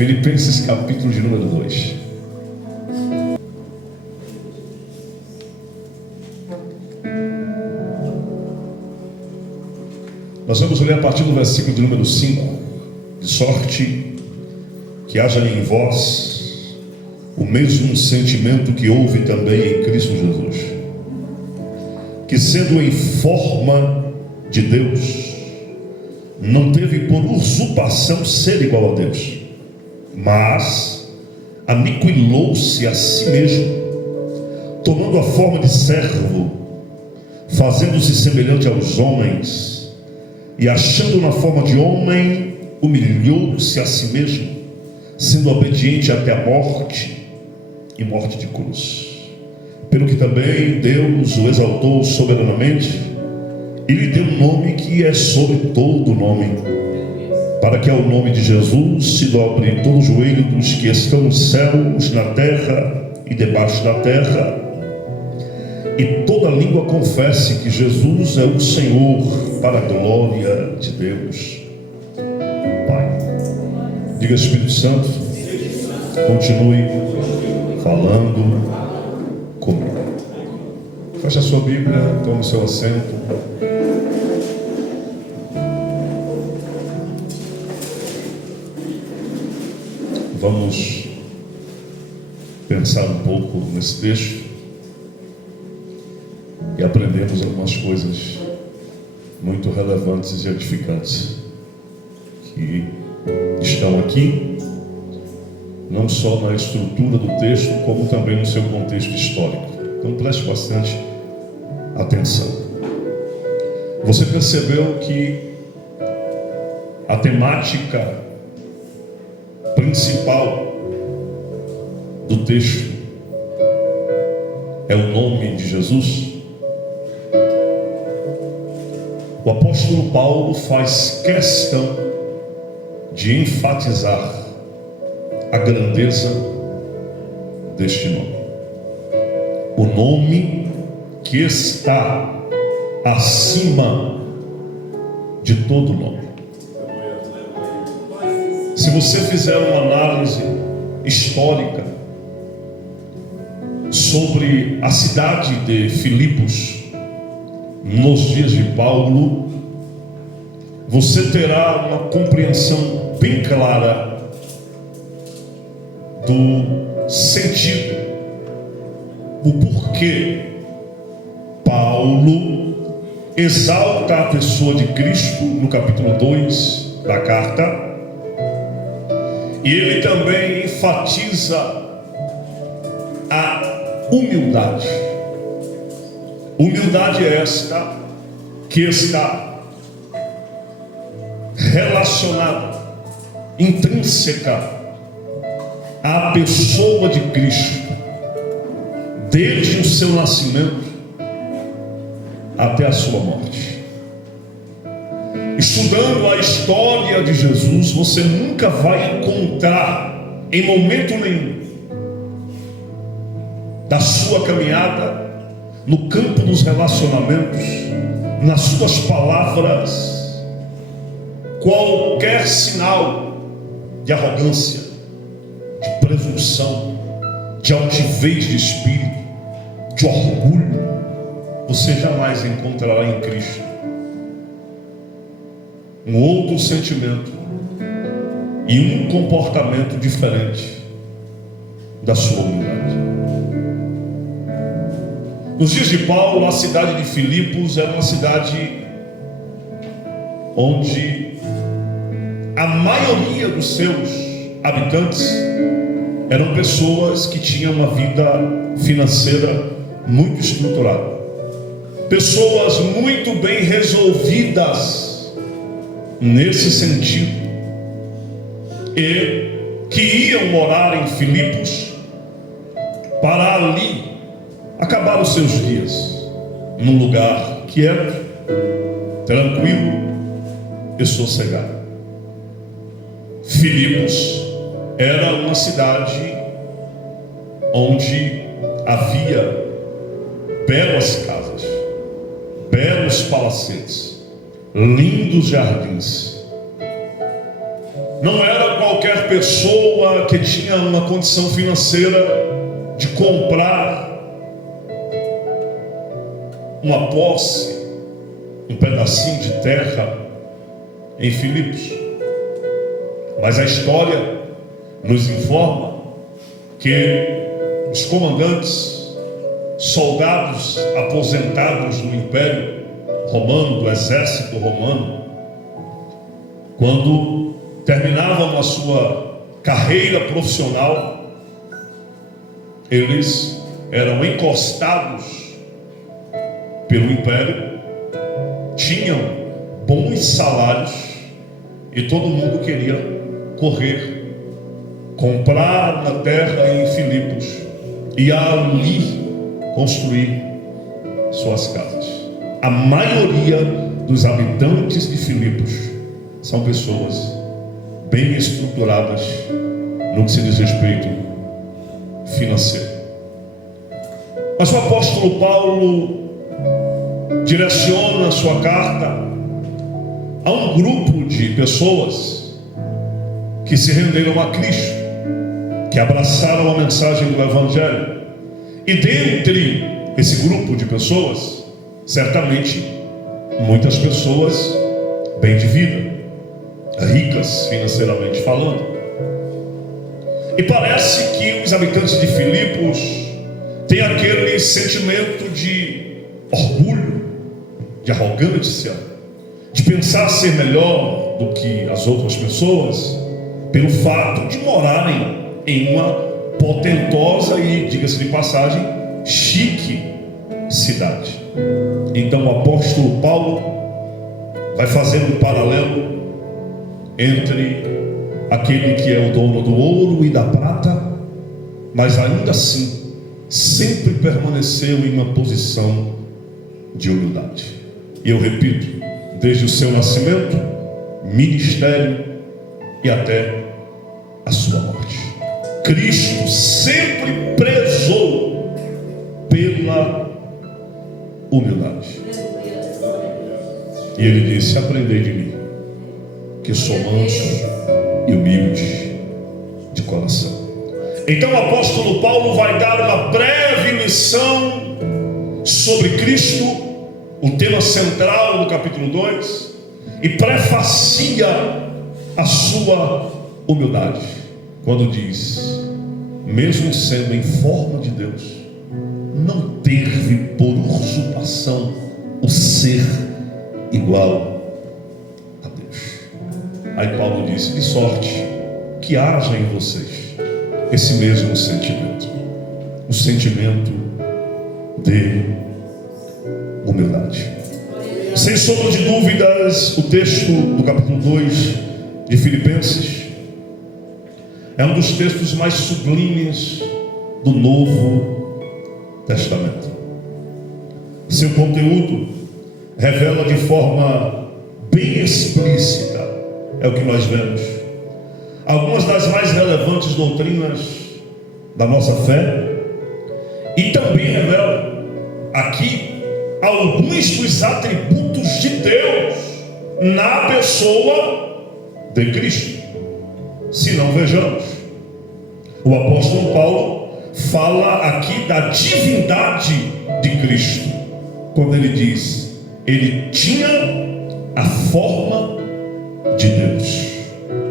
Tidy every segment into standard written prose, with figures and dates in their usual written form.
Filipenses capítulo de número 2. Nós vamos ler a partir do versículo de número 5. De sorte que haja em vós o mesmo sentimento que houve também em Cristo Jesus, que sendo em forma de Deus, não teve por usurpação ser igual a Deus, mas aniquilou-se a si mesmo, tomando a forma de servo, fazendo-se semelhante aos homens, e achando na forma de homem, humilhou-se a si mesmo, sendo obediente até a morte, e morte de cruz. Pelo que também Deus o exaltou soberanamente, e lhe deu um nome que é sobre todo nome, para que ao nome de Jesus se dobre todo o joelho dos que estão nos céus, na terra e debaixo da terra, e toda língua confesse que Jesus é o Senhor, para a glória de Deus Pai. Diga: Espírito Santo, continue falando comigo. Feche a sua Bíblia, tome o seu assento. Vamos pensar um pouco nesse texto e aprendemos algumas coisas muito relevantes e edificantes que estão aqui, não só na estrutura do texto, como também no seu contexto histórico. Então preste bastante atenção. Você percebeu que a temática principal do texto é o nome de Jesus? O apóstolo Paulo faz questão de enfatizar a grandeza deste nome. O nome que está acima de todo nome. Se você fizer uma análise histórica sobre a cidade de Filipos nos dias de Paulo, você terá uma compreensão bem clara do sentido, o porquê Paulo exalta a pessoa de Cristo no capítulo 2 da carta, e ele também enfatiza a humildade. Humildade é esta que está relacionada, intrínseca à pessoa de Cristo, desde o seu nascimento até a sua morte. Estudando a história de Jesus, você nunca vai encontrar, em momento nenhum da sua caminhada, no campo dos relacionamentos, nas suas palavras, qualquer sinal de arrogância, de presunção, de altivez de espírito, de orgulho. Você jamais encontrará em Cristo um outro sentimento e um comportamento diferente da sua humildade. Nos dias de Paulo, a cidade de Filipos era uma cidade onde a maioria dos seus habitantes eram pessoas que tinham uma vida financeira muito estruturada, pessoas muito bem resolvidas nesse sentido, e que iam morar em Filipos para ali acabar os seus dias num lugar quieto, tranquilo e sossegado. Filipos era uma cidade onde havia belas casas, belos palacetes, lindos jardins, não era qualquer pessoa que tinha uma condição financeira de comprar uma posse, um pedacinho de terra em Filipos. Mas a história nos informa que os comandantes, soldados aposentados do Império Romano, do exército romano, quando terminavam a sua carreira profissional, eles eram encostados pelo Império, tinham bons salários e todo mundo queria correr, comprar na terra em Filipos e ali construir suas casas. A maioria dos habitantes de Filipos são pessoas bem estruturadas no que se diz respeito financeiro. Mas o apóstolo Paulo direciona a sua carta a um grupo de pessoas que se renderam a Cristo, que abraçaram a mensagem do Evangelho. E dentre esse grupo de pessoas, certamente muitas pessoas bem de vida, ricas financeiramente falando. E parece que os habitantes de Filipos têm aquele sentimento de orgulho, de arrogância, de pensar ser melhor do que as outras pessoas, pelo fato de morarem em uma potentosa e, diga-se de passagem, chique cidade. Então o apóstolo Paulo vai fazendo um paralelo entre aquele que é o dono do ouro e da prata, mas ainda assim sempre permaneceu em uma posição de humildade. E eu repito, desde o seu nascimento, ministério e até a sua morte, Cristo sempre prezou pela humildade. E ele disse: aprendei de mim, que sou manso e humilde de coração. Então o apóstolo Paulo vai dar uma breve lição sobre Cristo, o tema central do capítulo 2, e prefacia a sua humildade, quando diz: mesmo sendo em forma de Deus, não teve por usurpação o ser igual a Deus. Aí Paulo disse: de sorte que haja em vocês esse mesmo sentimento, o sentimento de humildade. Sem sombra de dúvidas, o texto do capítulo 2 de Filipenses é um dos textos mais sublimes do Novo Testamento. Seu conteúdo revela de forma bem explícita, é o que nós vemos, algumas das mais relevantes doutrinas da nossa fé, e também revela aqui alguns dos atributos de Deus na pessoa de Cristo. Se não, vejamos. O apóstolo Paulo fala aqui da divindade de Cristo, quando ele diz: ele tinha a forma de Deus.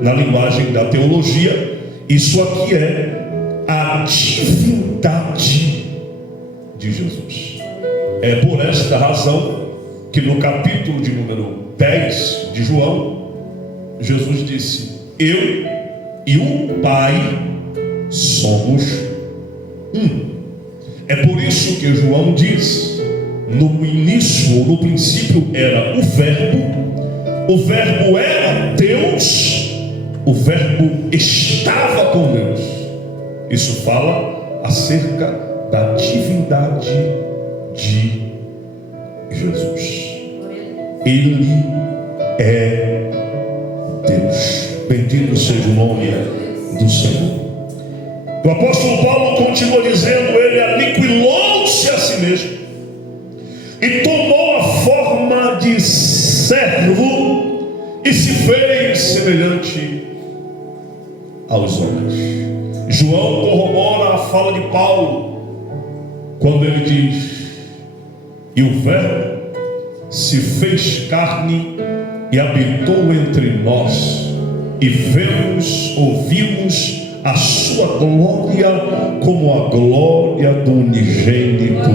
Na linguagem da teologia, isso aqui é a divindade de Jesus. É por esta razão que no capítulo de número 10 de João, Jesus disse: eu e o Pai somos um. É por isso que João diz: no início, ou no princípio, era o Verbo era Deus, o Verbo estava com Deus. Isso fala acerca da divindade de Jesus. Ele é Deus. Bendito seja o nome do Senhor. O apóstolo Paulo continua dizendo: ele aniquilou-se a si mesmo e tomou a forma de servo e se fez semelhante aos homens. João corrobora a fala de Paulo quando ele diz: e o Verbo se fez carne e habitou entre nós, e vemos, ouvimos a sua glória como a glória do unigênito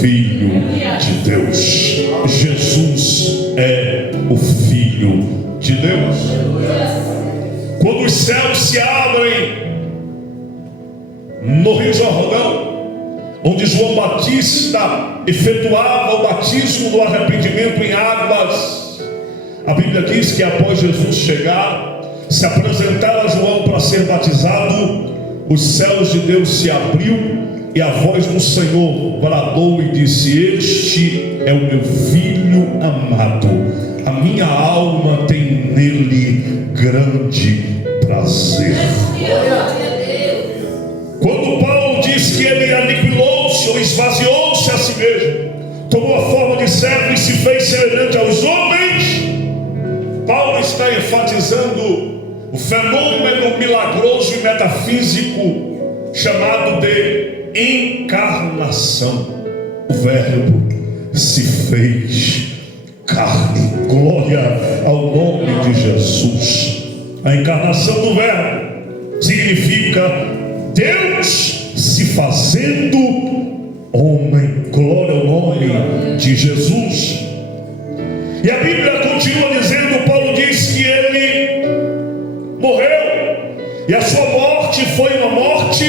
Filho de Deus. Jesus é o Filho de Deus. Quando os céus se abrem no Rio Jordão, onde João Batista efetuava o batismo do arrependimento em águas, a Bíblia diz que após Jesus chegar, se apresentar a João para ser batizado, os céus de Deus se abriu e a voz do Senhor bradou e disse: este é o meu filho amado, a minha alma tem nele grande prazer. Quando Paulo diz que ele aniquilou-se ou esvaziou-se a si mesmo, tomou a forma de servo e se fez semelhante aos homens, Paulo está enfatizando o fenômeno milagroso e metafísico chamado de encarnação. O Verbo se fez carne. Glória ao nome de Jesus. A encarnação do Verbo significa Deus se fazendo homem. Glória ao nome de Jesus. E a Bíblia continua dizendo, Paulo diz que ele morreu, e a sua morte foi uma morte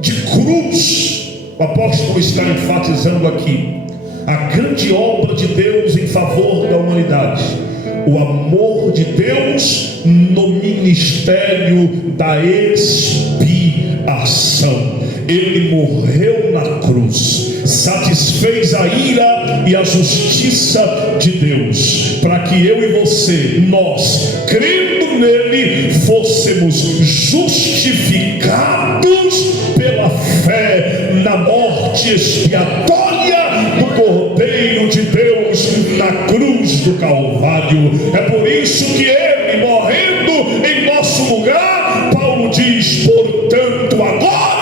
de cruz. O apóstolo está enfatizando aqui a grande obra de Deus em favor da humanidade, o amor de Deus no ministério da expiação. Ele morreu na cruz, satisfez a ira e a justiça de Deus, para que eu e você, nós, crendo nele, fôssemos justificados pela fé na morte expiatória do Cordeiro de Deus na cruz do Calvário. É por isso que ele, morrendo em nosso lugar, Paulo diz: portanto, agora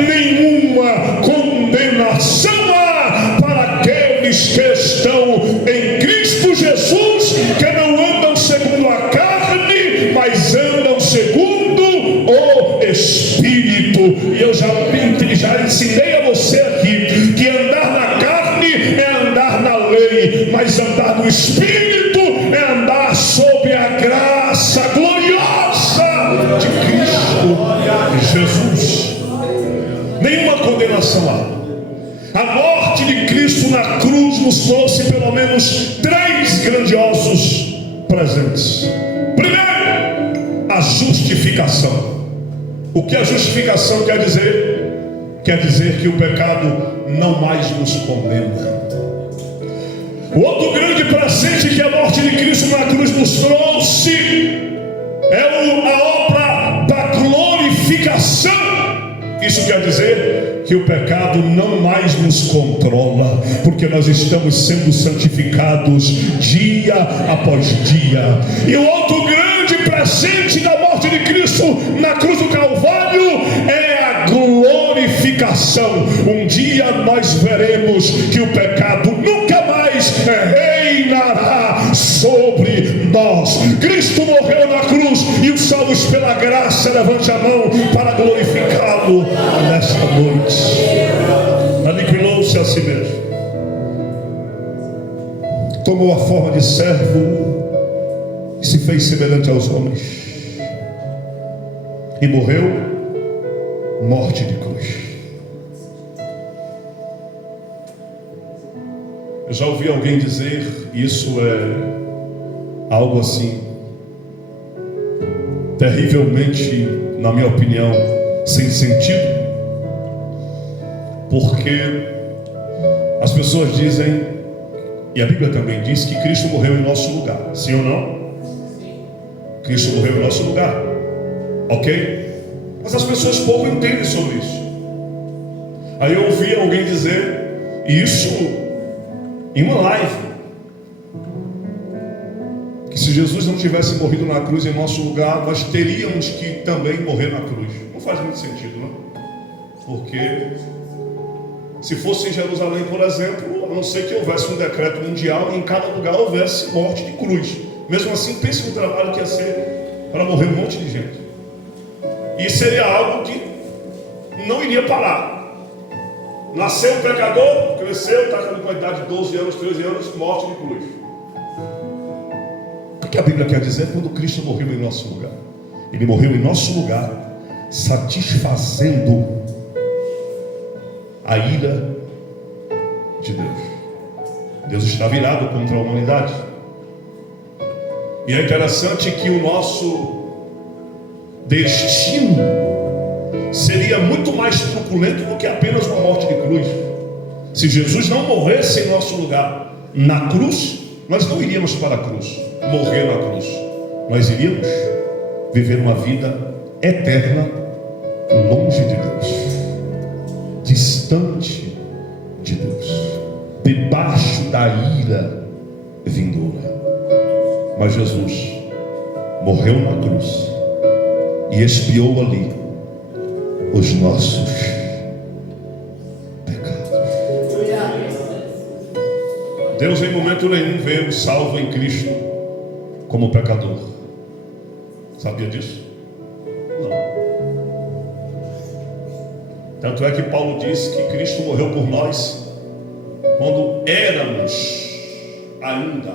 nenhuma condenação há para aqueles que estão em Cristo Jesus, que não andam segundo a carne, mas andam segundo o Espírito. E eu já ensinei a você aqui que andar na carne é andar na lei, mas andar no Espírito é andar sob a graça gloriosa de Cristo Jesus. Nenhuma condenação há. A morte de Cristo na cruz nos trouxe pelo menos 3 grandiosos presentes. Primeiro, a justificação. O que a justificação quer dizer? Quer dizer que o pecado não mais nos condena. O outro grande presente que a morte de Cristo na cruz nos trouxe é a obra da glorificação. Isso quer dizer que o pecado não mais nos controla, porque nós estamos sendo santificados dia após dia. E o outro grande presente da morte de Cristo na cruz do Calvário é a glorificação. Um dia nós veremos que o pecado nunca mais reinará sobre nós. Cristo morreu na cruz e os salvos pela graça, levante a mão para glorificá-lo nesta noite. Aniquilou-se a si mesmo, tomou a forma de servo e se fez semelhante aos homens, e morreu morte de cruz. Eu já ouvi alguém dizer, isso é algo assim terrivelmente, na minha opinião, sem sentido, porque as pessoas dizem, e a Bíblia também diz, que Cristo morreu em nosso lugar. Sim ou não? Cristo morreu em nosso lugar, ok? Mas as pessoas pouco entendem sobre isso. Aí eu ouvi alguém dizer isso em uma live. que se Jesus não tivesse morrido na cruz em nosso lugar, nós teríamos que também morrer na cruz. Não faz muito sentido, não? Porque se fosse em Jerusalém, por exemplo, a não ser que houvesse um decreto mundial e em cada lugar houvesse morte de cruz. Mesmo assim, pense no trabalho que ia ser para morrer um monte de gente. E seria algo que não iria parar. Nasceu um pecador, cresceu, está com a idade de 12 anos, 13 anos, morte de cruz. O que a Bíblia quer dizer quando Cristo morreu em nosso lugar? Ele morreu em nosso lugar, satisfazendo a ira de Deus. Deus está virado contra a humanidade. E é interessante que o nosso destino seria muito mais truculento do que apenas uma morte de cruz. Se Jesus não morresse em nosso lugar na cruz, nós não iríamos para a cruz, morrer na cruz. Nós iríamos viver uma vida eterna longe de Deus, distante de Deus, debaixo da ira vindoura. Mas Jesus morreu na cruz e expiou ali os nossos pecados. Deus em momento nenhum vê o salvo em Cristo como pecador. Sabia disso? Não. Tanto é que Paulo disse que Cristo morreu por nós quando éramos ainda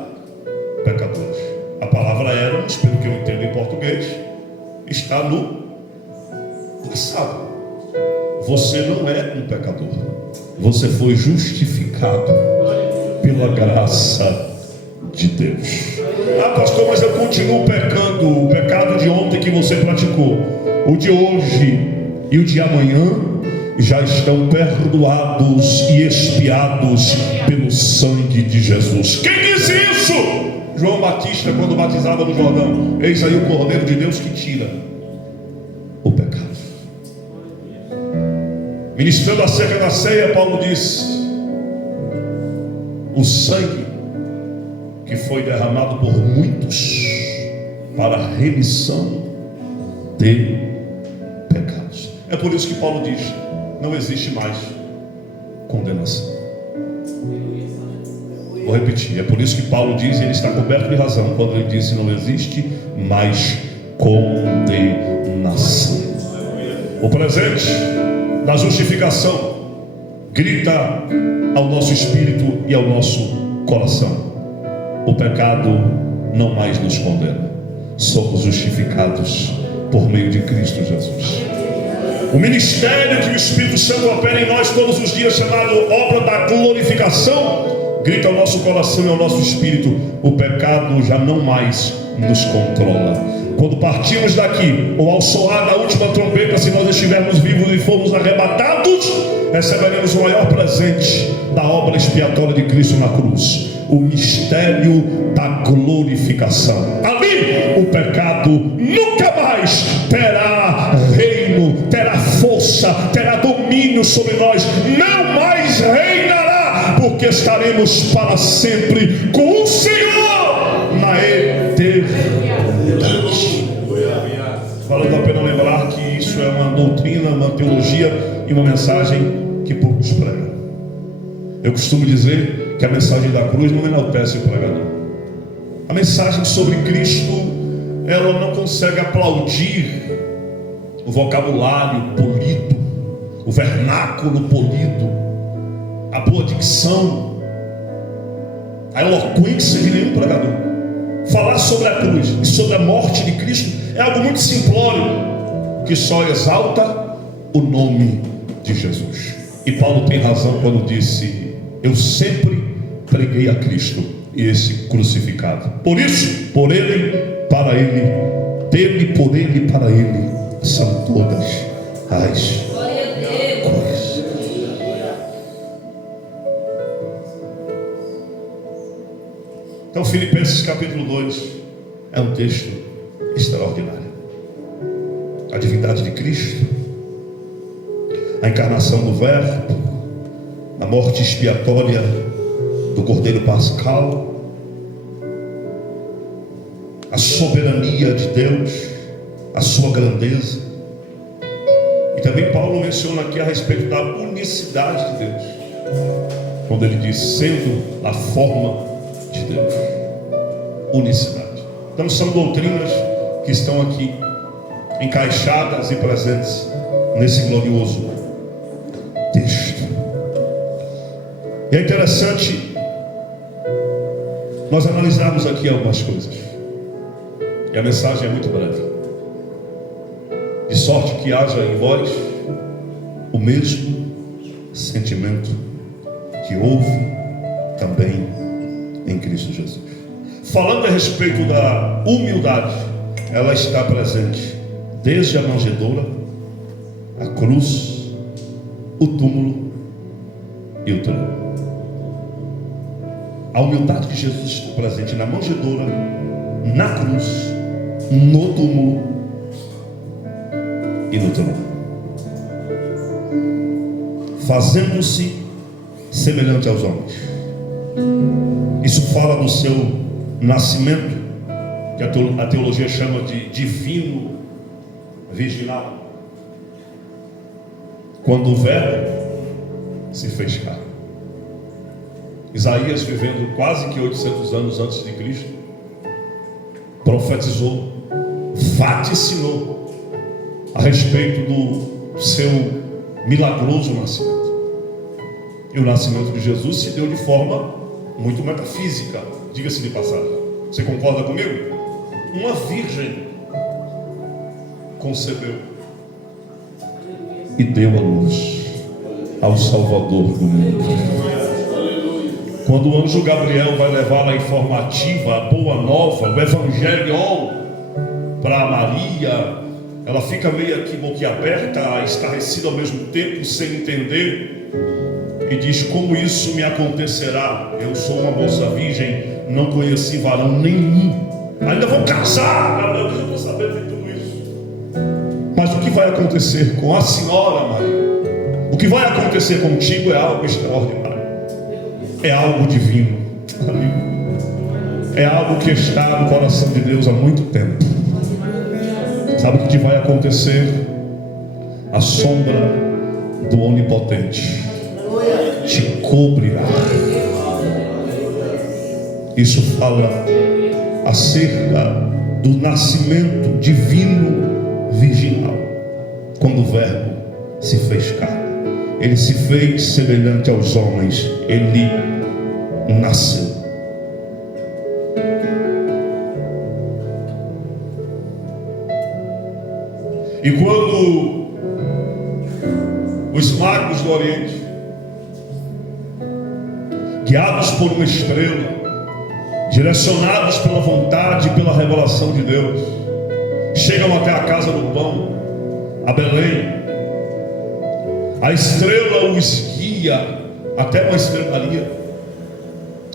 pecadores. A palavra éramos, pelo que eu entendo em português, está no passado. Você não é um pecador. Você foi justificado pela graça de Deus. Ah, pastor, mas eu continuo pecando. O pecado de ontem que você praticou, o de hoje e o de amanhã já estão perdoados e expiados pelo sangue de Jesus. Quem disse isso? João Batista, quando batizava no Jordão. Eis aí o Cordeiro de Deus que tira o pecado. Ministrando acerca da ceia, Paulo diz: o sangue que foi derramado por muitos para a remissão de pecados. É por isso que Paulo diz: não existe mais condenação. Vou repetir, é por isso que Paulo diz, e ele está coberto de razão quando ele diz: não existe mais condenação. O presente da justificação grita ao nosso espírito e ao nosso coração: o pecado não mais nos condena. Somos justificados por meio de Cristo Jesus. O ministério que o Espírito Santo opera em nós todos os dias, chamado obra da glorificação, grita ao nosso coração e ao nosso espírito: o pecado já não mais nos controla. Quando partimos daqui, ou ao soar da última trombeta, se nós estivermos vivos e formos arrebatados, receberemos o maior presente da obra expiatória de Cristo na cruz: o mistério da glorificação. Ali o pecado nunca mais terá reino, terá força, terá domínio sobre nós. Não mais reinará, porque estaremos para sempre com o Senhor na eternidade. Valendo a pena lembrar que isso é uma doutrina, uma teologia e uma mensagem que poucos pregam. Eu costumo dizer que a mensagem da cruz não enaltece o pregador. A mensagem sobre Cristo, ela não consegue aplaudir o vocabulário polido, o vernáculo polido, a boa dicção, a eloquência de nenhum pregador. Falar sobre a cruz e sobre a morte de Cristo é algo muito simplório, que só exalta o nome de Jesus. E Paulo tem razão quando disse: eu sempre preguei a Cristo e esse crucificado. Por isso, por Ele, para Ele, dele, por Ele, para Ele, são todas as coisas. Então, Filipenses capítulo 2 é um texto extraordinário. A divindade de Cristo, a encarnação do Verbo, a morte expiatória do Cordeiro Pascal, a soberania de Deus, a sua grandeza. E também Paulo menciona aqui a respeito da unicidade de Deus, quando ele diz sendo a forma de Deus. Unicidade. Então são doutrinas que estão aqui encaixadas e presentes nesse glorioso texto. E é interessante nós analisarmos aqui algumas coisas. E a mensagem é muito breve. De sorte que haja em vós o mesmo sentimento que houve também em Cristo Jesus. Falando a respeito da humildade, ela está presente desde a manjedoura, a cruz, o túmulo e o trono. A humildade de Jesus está presente na manjedoura, na cruz, no túmulo e no trono, fazendo-se semelhante aos homens. Isso fala do seu nascimento, que a teologia chama de divino virginal, quando o Verbo se fez carne. Isaías, vivendo quase que 800 anos antes de Cristo, profetizou, vaticinou a respeito do seu milagroso nascimento. E o nascimento de Jesus se deu de forma muito metafísica, diga-se de passagem. Você concorda comigo? Uma virgem concebeu e deu à luz ao Salvador do mundo. Quando o anjo Gabriel vai levar a informativa, a boa nova, o evangelho para Maria, ela fica meio aqui boquiaberta, estarrecida ao mesmo tempo, sem entender, e diz: como isso me acontecerá? Eu sou uma moça virgem, não conheci varão nenhum, ainda vou casar. Meu Deus, eu estou sabendo de tudo isso. Mas o que vai acontecer com a senhora Maria? O que vai acontecer contigo é algo extraordinário. É algo divino. É algo que está no coração de Deus há muito tempo. Sabe o que vai acontecer? A sombra do Onipotente te cobrirá. Isso fala acerca do nascimento divino virginal, quando o Verbo se fez carne. Ele se fez semelhante aos homens. Ele nasceu. E quando os magos do Oriente, guiados por uma estrela, direcionados pela vontade e pela revelação de Deus, chegam até a casa do pão, a Belém, a estrela os guia até uma estrebaria.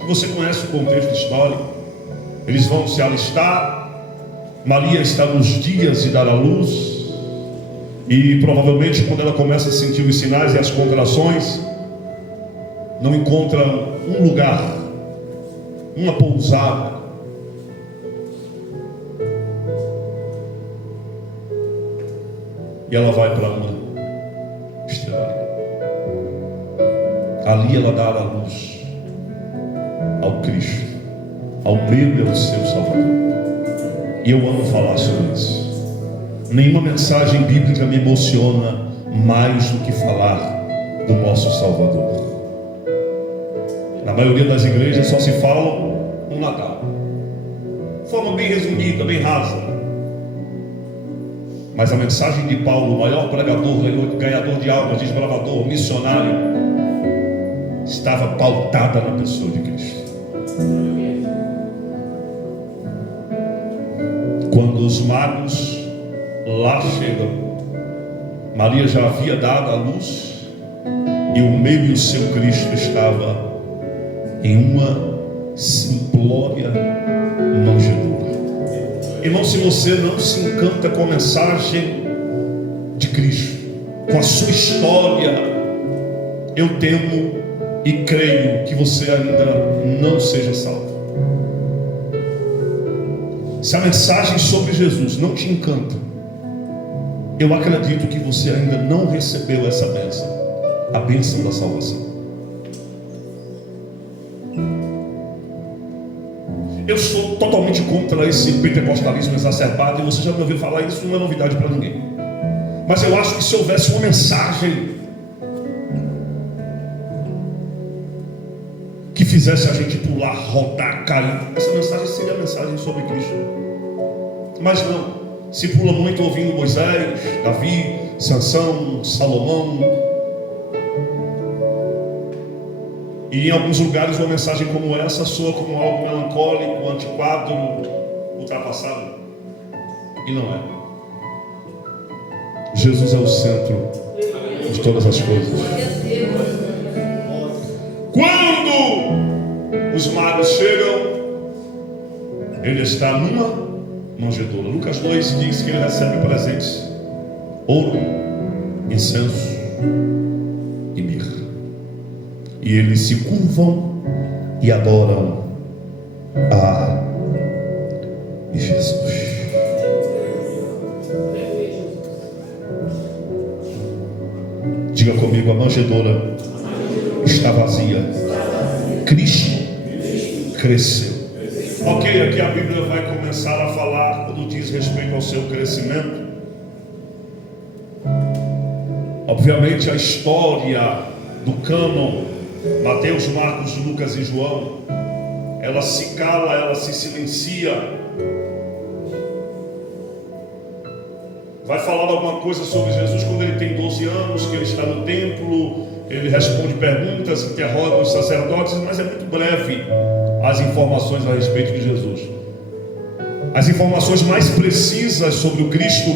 Você conhece o contexto histórico. Eles vão se alistar. Maria está nos dias de dar à luz, e provavelmente quando ela começa a sentir os sinais e as contrações, não encontra um lugar, uma pousada. E ela vai para uma estrelaria. Ali ela dá à luz ao Cristo, ao meu e ao seu Salvador. E eu amo falar sobre isso. Nenhuma mensagem bíblica me emociona mais do que falar do nosso Salvador. Na maioria das igrejas só se fala no Natal, de forma bem resumida, bem rasa. Mas a mensagem de Paulo, o maior pregador, ganhador de almas, desbravador, missionário, estava pautada na pessoa de Cristo. Quando os magos lá chegam, Maria já havia dado a luz, e o meu e o seu Cristo estava em uma simplória manjedoura. Irmão, se você não se encanta com a mensagem de Cristo, com a sua história, eu temo e creio que você ainda não seja salvo. Se a mensagem sobre Jesus não te encanta, eu acredito que você ainda não recebeu essa bênção, a bênção da salvação. Eu sou totalmente contra esse pentecostalismo exacerbado, e você já me ouviu falar isso, não é novidade para ninguém. Mas eu acho que se houvesse uma mensagem que fizesse a gente pular, rodar, cair, essa mensagem seria a mensagem sobre Cristo. Mas não, se pula muito ouvindo Moisés, Davi, Sansão, Salomão. E em alguns lugares uma mensagem como essa soa como algo melancólico, antiquado, ultrapassado. E não é. Jesus é o centro de todas as coisas. Quando os magos chegam, ele está numa manjedoura. Lucas 2 diz que ele recebe presentes: ouro, incenso e mirra. E eles se curvam e adoram a Jesus. Diga comigo: a manjedoura está vazia, Cristo cresceu. Ok, aqui a Bíblia vai começar a falar quando diz respeito ao seu crescimento. Obviamente a história do cânon, Mateus, Marcos, Lucas e João, ela se cala, ela se silencia. Vai falar alguma coisa sobre Jesus quando ele tem 12 anos, que ele está no templo, ele responde perguntas, interroga os sacerdotes, mas é muito breve as informações a respeito de Jesus. As informações mais precisas sobre o Cristo,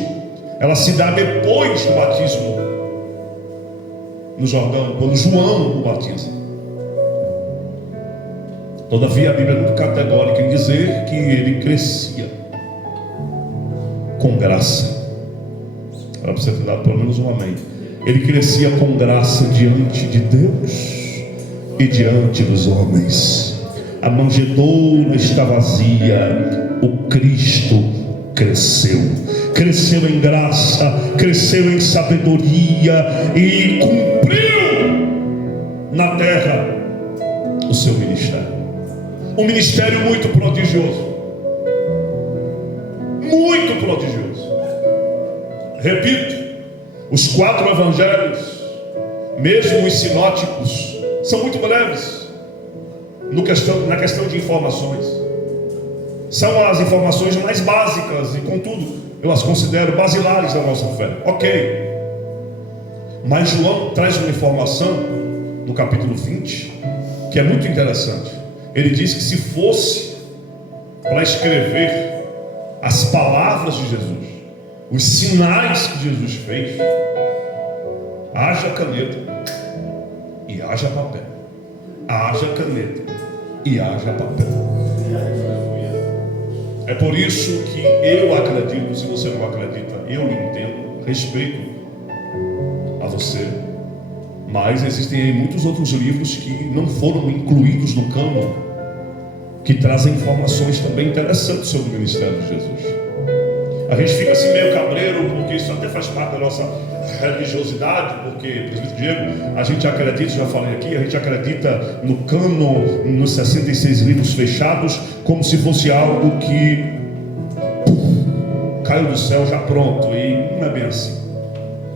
ela se dá depois do batismo no Jordão, quando João o batiza. Todavia a Bíblia é muito categórica em dizer que ele crescia com graça. Era para você ter dado pelo menos um amém. Ele crescia com graça diante de Deus e diante dos homens. A manjedoura está vazia, o Cristo cresceu. Cresceu em graça, cresceu em sabedoria e cumpriu na terra o seu ministério. Um ministério muito prodigioso. Muito prodigioso. Repito, os 4 evangelhos, mesmo os sinóticos, são muito breves na questão de informações. São as informações mais básicas e, contudo, eu as considero basilares da nossa fé. Ok. Mas João traz uma informação no capítulo 20 que é muito interessante. Ele diz que se fosse para escrever as palavras de Jesus, os sinais que Jesus fez, haja caneta e haja papel. Haja caneta e haja papel. É por isso que eu acredito, se você não acredita, eu lhe entendo, respeito a você, mas existem aí muitos outros livros que não foram incluídos no cânon, que trazem informações também interessantes sobre o ministério de Jesus. A gente fica assim meio cabreiro, porque isso até faz parte da nossa religiosidade, porque, presbítero Diego, a gente acredita, já falei aqui, a gente acredita no cânon, nos 66 livros fechados, como se fosse algo que caiu do céu já pronto, e não é bem assim.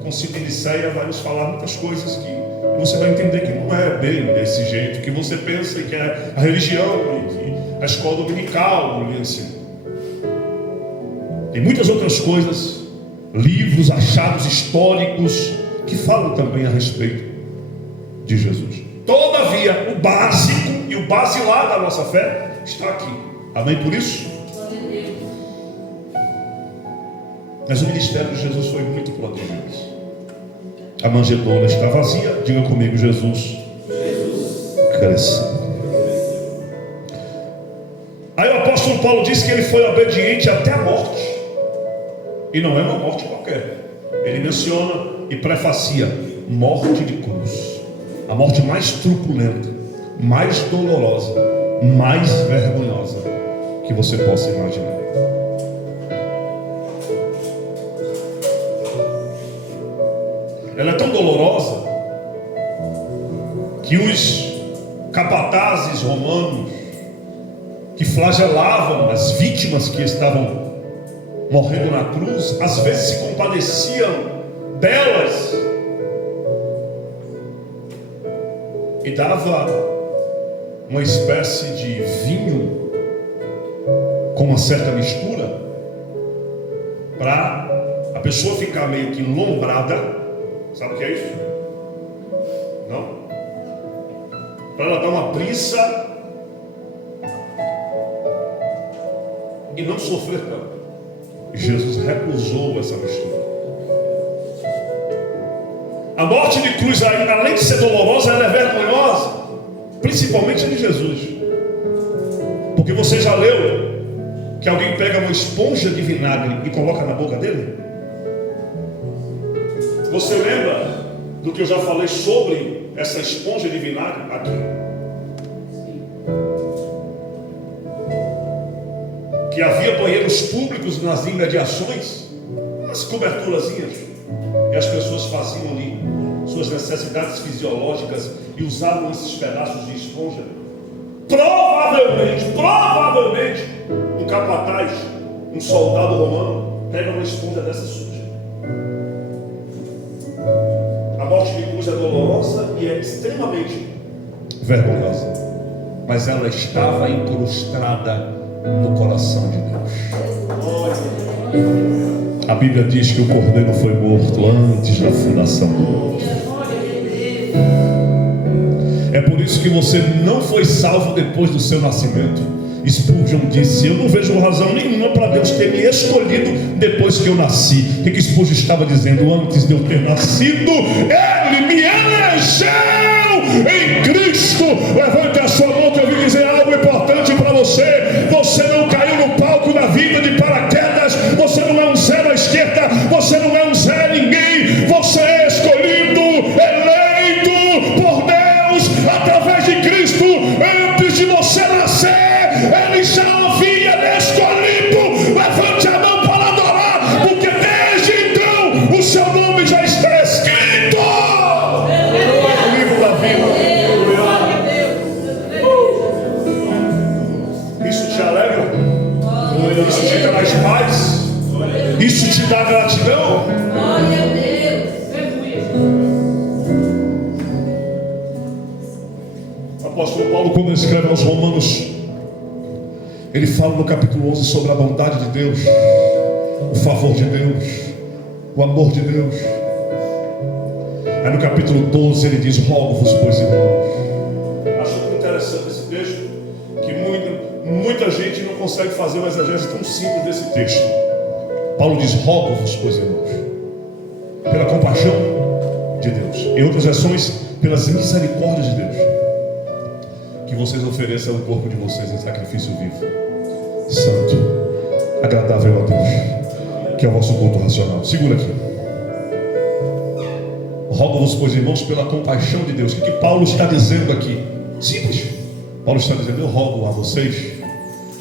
O Concílio de Nicéia vai nos falar muitas coisas que você vai entender que não é bem desse jeito que você pensa, que é a religião e que a escola dominical lhe ensina. Tem muitas outras coisas, livros, achados históricos, que falam também a respeito de Jesus. Todavia, o básico e o basilar da nossa fé está aqui. Amém por isso? Mas o ministério de Jesus foi muito prodigioso. A manjedoura está vazia. Diga comigo: Jesus cresceu. Aí o apóstolo Paulo diz que ele foi obediente até a morte. E não é uma morte qualquer. Ele menciona e prefacia: morte de cruz. A morte mais truculenta, mais dolorosa, mais vergonhosa que você possa imaginar. que os capatazes romanos, que flagelavam as vítimas que estavam morrendo na cruz, às vezes se compadeciam delas e dava uma espécie de vinho com uma certa mistura para a pessoa ficar meio que lombrada. Sabe o que é isso? Não? Para ela dar uma brisa e não sofrer tanto. Jesus recusou essa mistura. A morte de cruz, além de ser dolorosa, ela é vergonhosa, principalmente de Jesus. Porque você já leu que alguém pega uma esponja de vinagre e coloca na boca dele? Você lembra do que eu já falei sobre essa esponja de vinagre aqui? Que havia banheiros públicos nas imediações, umas coberturazinhas, e as pessoas faziam ali suas necessidades fisiológicas e usavam esses pedaços de esponja. Provavelmente, um capataz, um soldado romano, pega uma esponja dessa suja. A morte de cruz é dolorosa e é extremamente vergonhosa, mas ela estava incrustada no coração de Deus. A Bíblia diz que o cordeiro foi morto antes da fundação do mundo. É por isso que você não foi salvo depois do seu nascimento. Spurgeon disse: eu não vejo razão nenhuma para Deus ter me escolhido depois que eu nasci. O que Spurgeon estava dizendo? Antes de eu ter nascido, Ele me elegeu em Cristo. Levante a sua mão que eu vim dizer algo importante para você. Você não caiu no palco da vida de paraquedas. Você não é um zero à esquerda. Você não é um zero ninguém. Você é escolhido, eleito por Deus através de Cristo. Antes de você nascer, Ele já havia escolhido. Levante a mão para adorar, porque desde então o seu nome já está escrito no livro da vida. Isso te alegra? Isso te traz paz? Isso te dá gratidão? Glória a Deus. O apóstolo Paulo, quando escreve aos Romanos, ele fala no capítulo 11 sobre a bondade de Deus, o favor de Deus, o amor de Deus. Aí no capítulo 12 ele diz: rogo-vos, pois, irmãos. Acho muito interessante esse texto, que muita gente não consegue fazer uma exegese tão simples desse texto. Paulo diz: rogo-vos, pois, irmãos, pela compaixão de Deus, em outras versões, pelas misericórdias de Deus, que vocês ofereçam o corpo de vocês em sacrifício vivo, santo, agradável a Deus, que é o vosso culto racional. Segura aqui. Rogo-vos, pois, irmãos, pela compaixão de Deus. O que Paulo está dizendo aqui? Simples. Paulo está dizendo: eu rogo a vocês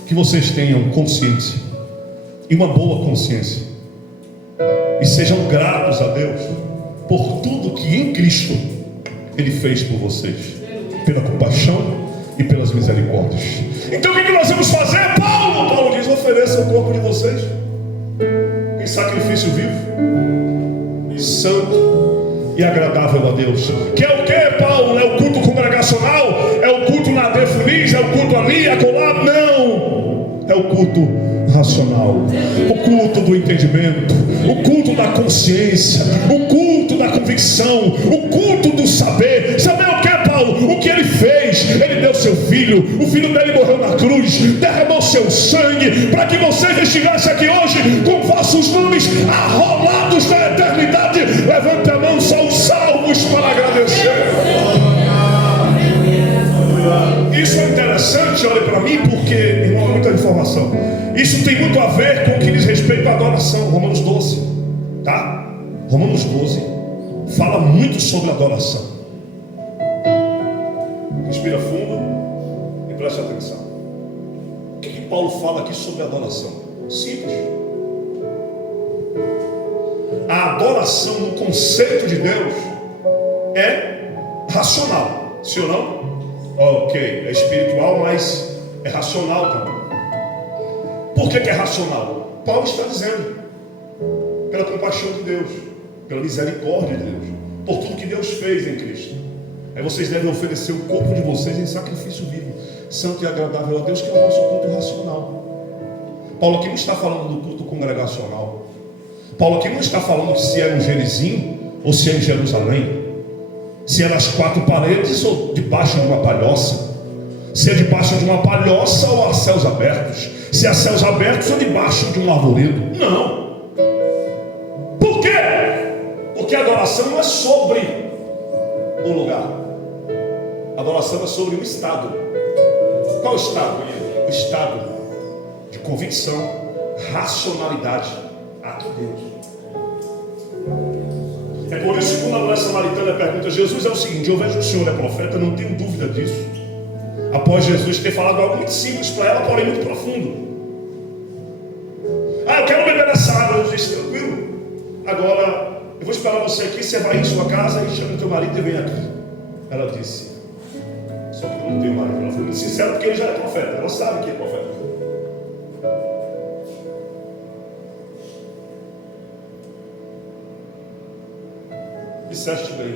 que vocês tenham consciência, e uma boa consciência, e sejam gratos a Deus por tudo que em Cristo Ele fez por vocês, pela compaixão e pelas misericórdias. Então o que nós vamos fazer? Paulo diz: ofereça o corpo de vocês em sacrifício vivo, santo e agradável a Deus. Que é o que, Paulo? É o culto congregacional? É o culto na defuniz? É o culto ali, acolá? Não, é o culto racional, o culto do entendimento, o culto da consciência, o culto da convicção, o culto do saber. Saber o que, Paulo? O que Ele fez? Ele deu seu filho, o filho dele morreu na cruz, derramou seu sangue para que vocês estivessem aqui hoje com vossos nomes arrolados na eternidade. Levante a mão, são salvos para agradecer. Isso é interessante, olha para mim, porque, irmão, é muita informação. Isso tem muito a ver com o que diz respeito à adoração. Romanos 12, tá? Romanos 12 fala muito sobre adoração. Respira fundo e preste atenção. O que Paulo fala aqui sobre adoração? Simples. A adoração no conceito de Deus é racional. sim ou não? Ok, é espiritual, mas é racional também. Por que é racional? Paulo está dizendo, pela compaixão de Deus, pela misericórdia de Deus, por tudo que Deus fez em Cristo. Aí vocês devem oferecer o corpo de vocês em sacrifício vivo, santo e agradável a Deus, que é o nosso culto racional. Paulo aqui não está falando do culto congregacional. Paulo aqui não está falando que se é no Gerizim ou se é em Jerusalém, se é nas quatro paredes ou debaixo de uma palhoça, se é debaixo de uma palhoça ou a céus abertos, se é a céus abertos ou debaixo de um arvoredo. Não. Por quê? Porque a adoração não é sobre um lugar. A adoração é sobre um estado. Qual estado? O estado de convicção, racionalidade aqui dentro. É por isso que quando a mulher samaritana pergunta: Jesus, é o seguinte, eu vejo que o Senhor é profeta, não tenho dúvida disso. Após Jesus ter falado algo muito simples para ela, porém muito profundo. Eu quero beber essa água. Eu disse: tranquilo, agora eu vou esperar você aqui, você vai em sua casa e chama o teu marido e vem aqui. Ela disse: só que eu não tenho marido. Ela foi muito sincera, porque ele já é profeta, ela sabe que é profeta. Disseste bem.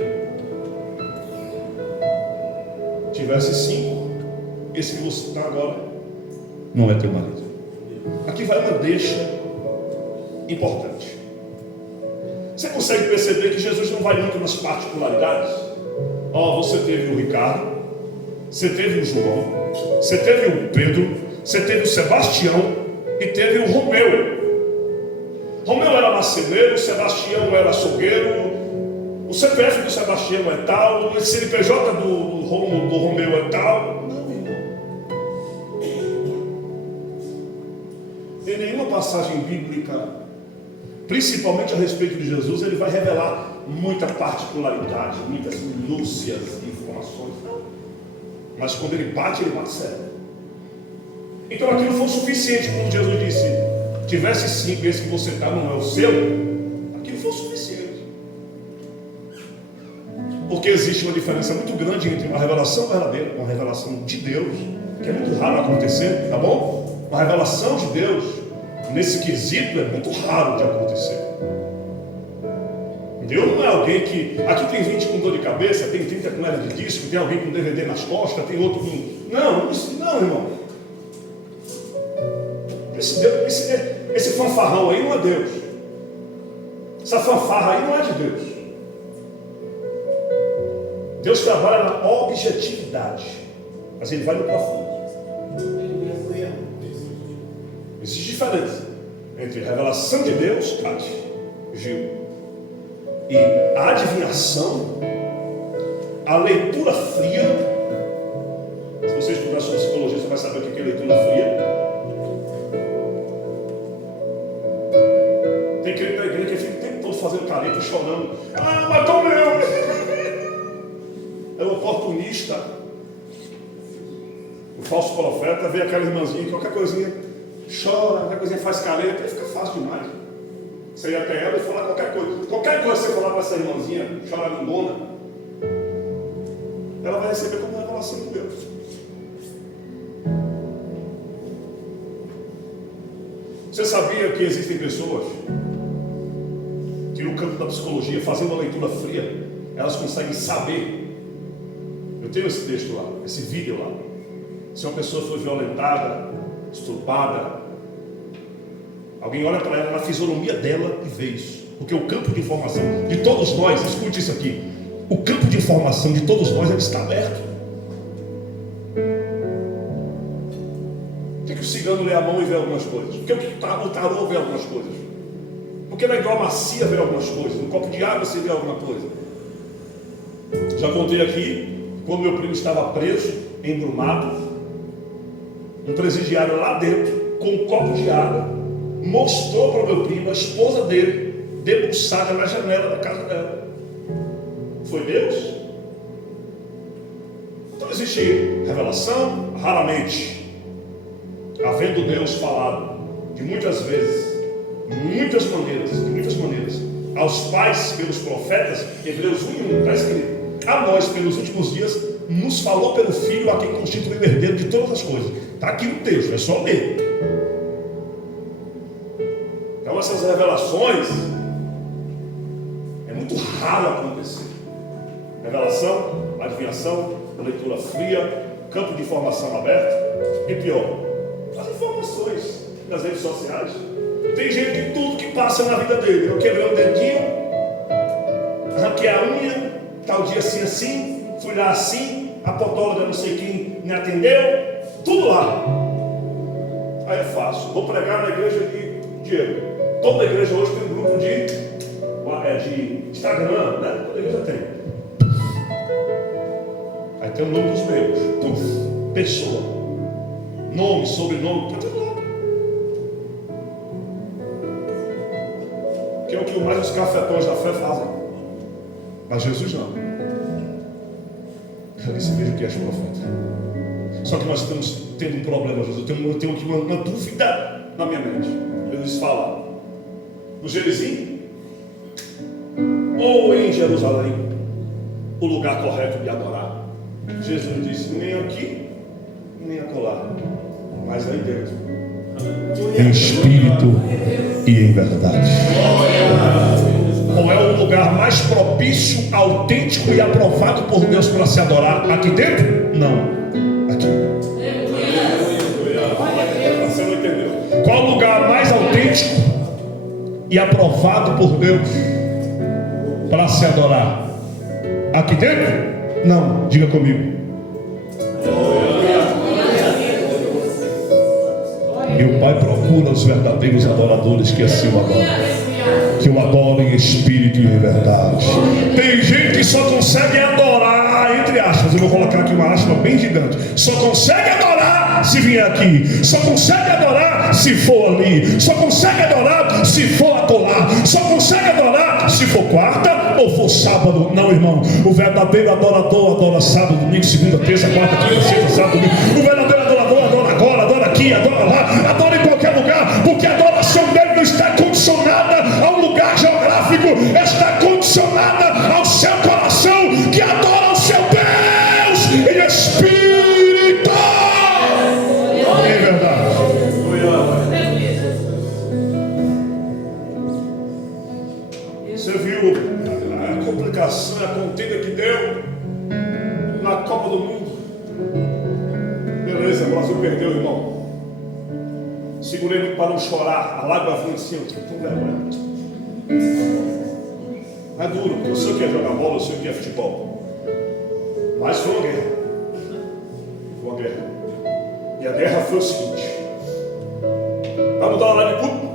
Tivesse 5, esse que você está agora não é teu marido. Aqui vai uma deixa importante. Você consegue perceber que Jesus não vai muito nas particularidades? Você teve o Ricardo, você teve o João, você teve o Pedro, você teve o Sebastião e teve o Romeu. Romeu era marceneiro, Sebastião era açougueiro, o CPF do Sebastião é tal, o CNPJ do Romeu é tal. Não, irmão. Em nenhuma passagem bíblica, principalmente a respeito de Jesus, ele vai revelar muita particularidade, muitas minúcias de informações. Não. Mas quando ele bate sério. Então aquilo foi o suficiente quando Jesus disse: tivesse 5, esse que você está não é o seu. Aquilo foi o suficiente. Porque existe uma diferença muito grande entre uma revelação verdadeira, uma revelação de Deus, que é muito raro acontecer, tá bom? Uma revelação de Deus, nesse quesito, é muito raro de acontecer. Deus não é alguém que... Aqui tem 20 com dor de cabeça, tem 30 com hernia de disco, tem alguém com DVD nas costas, tem outro com... Não, irmão. Esse fanfarrão aí não é Deus. Essa fanfarra aí não é de Deus. Deus trabalha na objetividade, mas Ele vai no profundo. Existe diferença entre a revelação de Deus, Cátia, Gil, e a adivinhação, a leitura fria. Se você estudar sobre psicologia, você vai saber o que é leitura fria. Tem que ir para a igreja que fica o tempo todo fazendo careta, chorando. Matou meu! É o oportunista, o falso profeta, vê aquela irmãzinha que qualquer coisinha chora, qualquer coisinha faz careta, aí fica fácil demais. Você ir até ela e falar qualquer coisa. Qualquer coisa que você falar para essa irmãzinha, chora lindona, ela vai receber como revelação de Deus. Você sabia que existem pessoas que no campo da psicologia, fazendo uma leitura fria, elas conseguem saber? Eu tenho esse texto lá, esse vídeo lá. Se uma pessoa foi violentada, estuprada, alguém olha para ela na fisionomia dela e vê isso. Porque o campo de informação de todos nós, escute isso aqui, o campo de informação de todos nós está aberto. Por que o cigano lê a mão e vê algumas coisas? Por que o tarô vê algumas coisas? Por que na hidromacia vê algumas coisas? No copo de água você vê alguma coisa? Já contei aqui, quando meu primo estava preso, embrumado, um presidiário lá dentro, com um copo de água, mostrou para o meu primo a esposa dele, debruçada na janela da casa dela. Foi Deus? Então existe revelação, raramente. Havendo Deus falado de muitas vezes, de muitas maneiras, aos pais pelos profetas, Hebreus 1:1, está escrito: a nós pelos últimos dias nos falou pelo Filho, a quem constitui o herdeiro de todas as coisas. Está aqui no texto, é só ler. Então essas revelações é muito raro acontecer. Revelação, adivinhação, leitura fria, campo de informação aberto. E pior, as informações das redes sociais. Tem gente que tudo que passa na vida dele, eu quebrei um dedinho, arranquei a unha, tal dia assim, fui lá assim, a podóloga não sei quem me atendeu, tudo lá. Aí é fácil. Vou pregar na igreja de Diego. Toda igreja hoje tem um grupo de Instagram, né? Toda igreja tem. Aí tem o nome dos meus, pessoa, nome, sobrenome, tá tudo lá. Que é o que mais os cafetões da fé fazem. Mas Jesus não. Eu disse, veja o que és profeta. Só que nós estamos tendo um problema, Jesus. Eu tenho aqui uma dúvida na minha mente. Jesus fala, no Gerizim ou em Jerusalém, o lugar correto de adorar. Jesus disse, nem aqui, nem acolá, mas aí dentro. Em espírito e em verdade. Qual é o lugar mais propício, autêntico e aprovado por Deus para se adorar? Aqui dentro? Não. Aqui. Você não entendeu. Qual o lugar mais autêntico e aprovado por Deus para se adorar? Aqui dentro? Não. Diga comigo. Meu Pai procura os verdadeiros adoradores que assim o adoram, que o adorem em espírito e em verdade. Tem gente que só consegue adorar, entre aspas, eu vou colocar aqui uma aspa bem gigante, só consegue adorar se vier aqui, só consegue adorar se for ali, só consegue adorar se for acolá, só consegue adorar se for quarta ou for sábado. Não, irmão, o verdadeiro adorador adora sábado, domingo, segunda, terça, quarta, quinta, sexta, sábado, domingo. O verdadeiro adorador adora agora, adora aqui, adora lá, adora em qualquer lugar, porque a adoração dele não está condicionada a um lugar geográfico, está condicionada ao seu coração, que adora o seu Deus em espírito e em verdade. Você viu a complicação, a contenda que deu na Copa do Mundo? Beleza, o Brasil perdeu, irmão. Segurei muito para não chorar. A lágrima vinha assim, eu estou com vergonha. É duro, porque eu sei o que é jogar bola, eu sei o que é futebol. Mas foi uma guerra. Foi uma guerra. E a guerra foi o seguinte: vai mudar o horário de culto?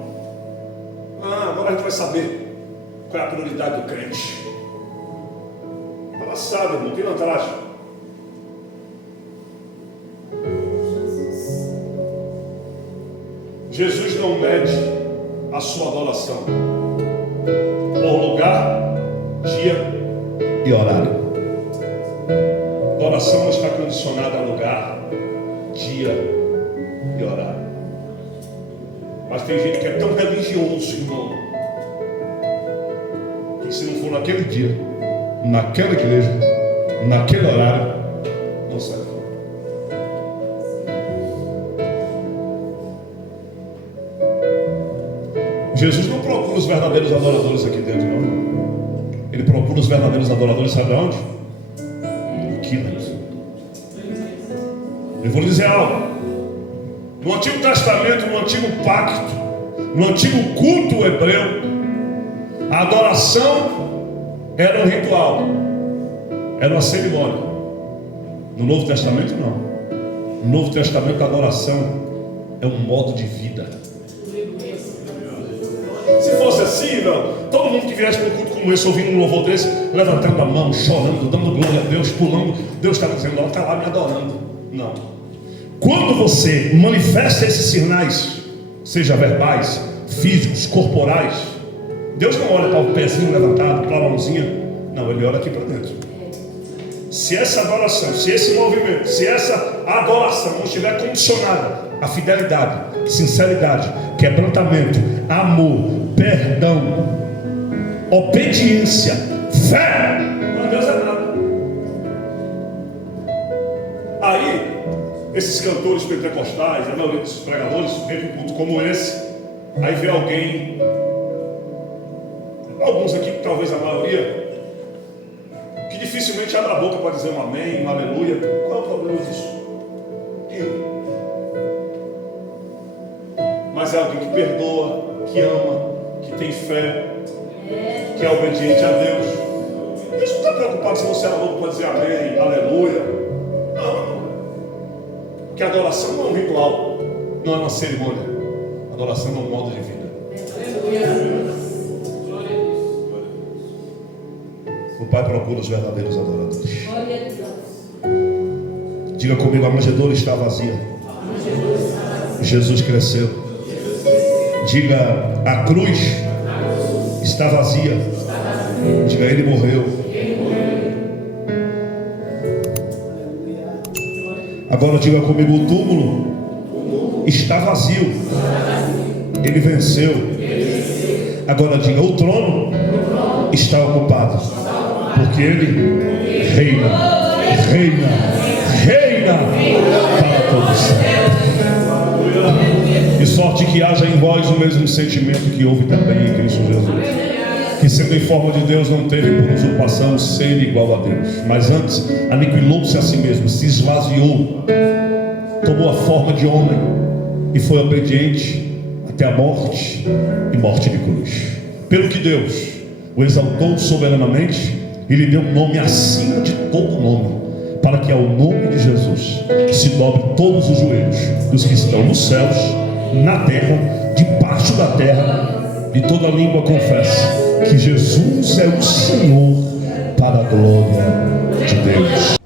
Agora a gente vai saber qual é a prioridade do crente. Ela sabe, irmão, tem vantagem. Jesus não mede a sua adoração por lugar, dia e horário. A adoração não está condicionada a lugar, dia e horário. Mas tem gente que é tão religioso, irmão, que se não for naquele dia, naquela igreja, naquele horário, não serve. Jesus não procura os verdadeiros adoradores aqui dentro, não. Ele procura os verdadeiros adoradores, sabe onde? Aqui dentro. Eu vou lhe dizer algo. No Antigo Testamento, no Antigo Pacto, no Antigo culto hebreu, a adoração era um ritual, era uma cerimônia. No Novo Testamento, não. No Novo Testamento, a adoração é um modo de vida. Se fosse assim, não, todo mundo que viesse para um culto como esse, ouvindo um louvor desse, levantando a mão, chorando, dando glória a Deus, pulando, Deus está dizendo, ela está lá me adorando. Não. Quando você manifesta esses sinais, seja verbais, físicos, corporais, Deus não olha para o pezinho levantado, para a mãozinha. Não, Ele olha aqui para dentro. Se essa adoração, se esse movimento, se essa adoração não estiver condicionada a fidelidade, sinceridade, quebrantamento, amor, perdão, obediência, fé, para Deus é nada. esses cantores pentecostais, a maioria dos pregadores, vem para um culto como esse, aí vê alguém, alguns aqui, talvez a maioria, que dificilmente abre a boca para dizer um amém, um aleluia. Qual é o problema disso? Mas é alguém que perdoa, que ama, que tem fé, que é obediente a Deus. Deus não está preocupado se você é louco para dizer amém, aleluia. Não. Porque a adoração não é um ritual, não é uma cerimônia. A adoração é um modo de vida. O Pai procura os verdadeiros adoradores. Diga comigo, a manjedoura está vazia. Jesus cresceu. Diga, a cruz está vazia. Diga, ele morreu. Agora diga comigo, o túmulo está vazio. Ele venceu. Agora diga, o trono está ocupado. Porque ele reina para todos sempre. De sorte que haja em vós o mesmo sentimento que houve também em Cristo Jesus, que sendo em forma de Deus não teve por usurpação ser igual a Deus, mas antes aniquilou-se a si mesmo, se esvaziou, tomou a forma de homem e foi obediente até a morte e morte de cruz. Pelo que Deus o exaltou soberanamente e lhe deu um nome acima de todo nome, para que ao nome de Jesus se dobre todos os joelhos dos que estão nos céus, na terra, debaixo da terra, e toda língua confessa que Jesus é o Senhor, para a glória de Deus.